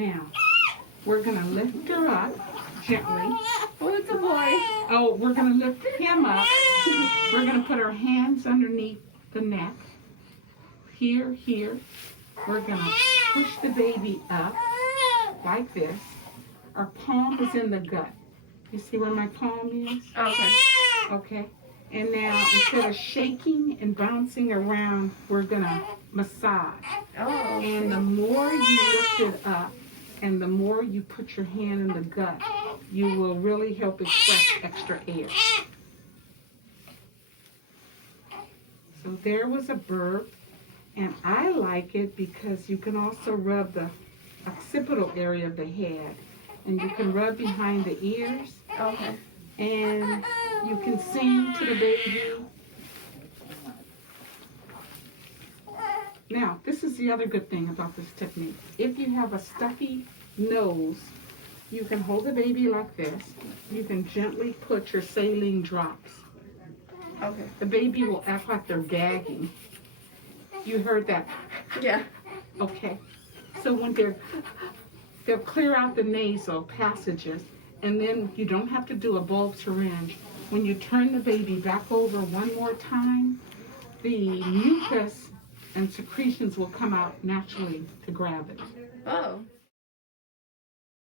Now, we're going to lift her up gently. Oh, it's a boy. Oh, we're going to lift him up. We're going to put our hands underneath the neck. Here, here. We're going to push the baby up like this. Our palm is in the gut. You see where my palm is? Okay. Okay. And now, instead of shaking and bouncing around, we're going to massage. Oh. Okay. And the more you lift it up and the more you put your hand in the gut, you will really help express extra air. So there was a burp, and I like it because you can also rub the occipital area of the head, and you can rub behind the ears, Okay. and you can sing to the baby. Now, this is the other good thing about this technique. If you have a stuffy nose, you can hold the baby like this. You can gently put your saline drops. Okay. The baby will act like they're gagging. You heard that? Yeah. Okay. So when they'll clear out the nasal passages, and then you don't have to do a bulb syringe. When you turn the baby back over one more time, the mucus and secretions will come out naturally to grab it.